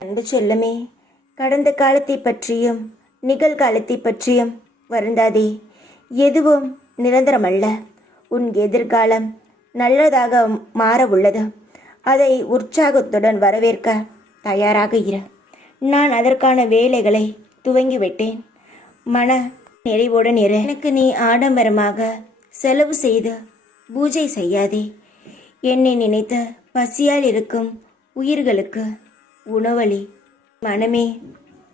அன்பு செல்லமே, கடந்த காலத்தை பற்றியும் நிகழ்காலத்தை பற்றியும் வருந்தாதே. எதுவும் நிரந்தரமல்ல. உன் எதிர்காலம் நல்லதாக மாற உள்ளது. அதை உற்சாகத்துடன் வரவேற்க தயாராக இரு. நான் அதற்கான வேலைகளை துவங்கிவிட்டேன். மன நிறைவுடன் இரு. எனக்கு நீ ஆடம்பரமாக செலவு செய்து பூஜை செய்யாதே. என்னை நினைத்து பசியால் இருக்கும் உயிர்களுக்கு உணவளி. மனமே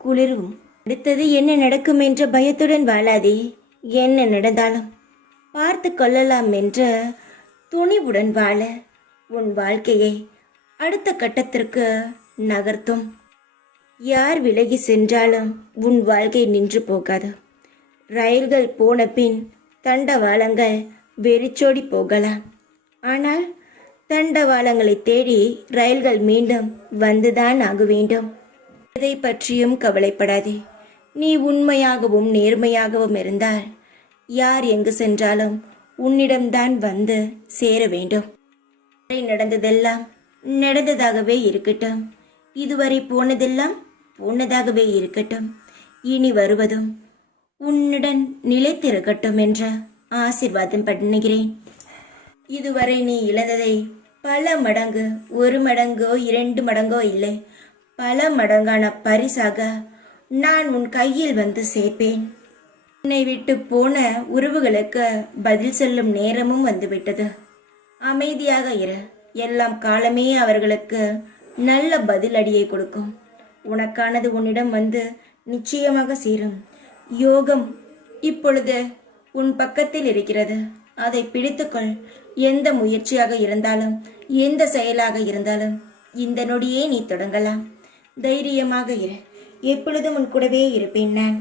குளிரும். அடுத்தது என்ன நடக்கும் என்ற பயத்துடன் வாழாதே. என்ன நடந்தாலும் பார்த்து கொள்ளலாம் என்ற துணிவுடன் வாழ உன் வாழ்க்கையை அடுத்த கட்டத்திற்கு நகர்த்தும். யார் விலகி சென்றாலும் உன் வாழ்க்கை நின்று போகாது. ரயில்கள் போன பின் தண்டவாளங்கள் வெறிச்சோடி போகலாம். ஆனால் தண்டவாளங்களை தேடி ரயில்கள் மீண்டும் வந்துதான் ஆக வேண்டும். எதை பற்றியும் கவலைப்படாதே. நீ உண்மையாகவும் நேர்மையாகவும் இருந்தால் யார் எங்கு சென்றாலும் உன்னிடம்தான் வந்து சேர வேண்டும். நடந்ததெல்லாம் நடந்ததாகவே இருக்கட்டும். இதுவரை போனதெல்லாம் போனதாகவே இருக்கட்டும். இனி வருவதும் உன்னுடன் நிலைத்திருக்கட்டும் என்ற ஆசீர்வாதம் பண்ணுகிறேன். இதுவரை நீ இழந்ததை பல மடங்கு, 1 மடங்கோ 2 மடங்கோ இல்லை, பல மடங்கான பரிசாக நான் உன் கையில் வந்து சேர்ப்பேன். உன்னை விட்டு போன உறவுகளுக்கு பதில் சொல்லும் நேரமும் வந்துவிட்டது. அமைதியாக இரு. எல்லாம் காலமே அவர்களுக்கு நல்ல பதிலடியை கொடுக்கும். உனக்கானது உன்னிடம் வந்து நிச்சயமாக சேரும். யோகம் இப்பொழுது உன் பக்கத்தில் இருக்கிறது. அதை பிடித்துக்கொள். எந்த முயற்சியாக இருந்தாலும், எந்த செயலாக இருந்தாலும் இந்த நொடியே நீ தொடங்கலாம். தைரியமாக இரு. எப்பொழுதும் உன் கூடவே இருப்பேன் நான்.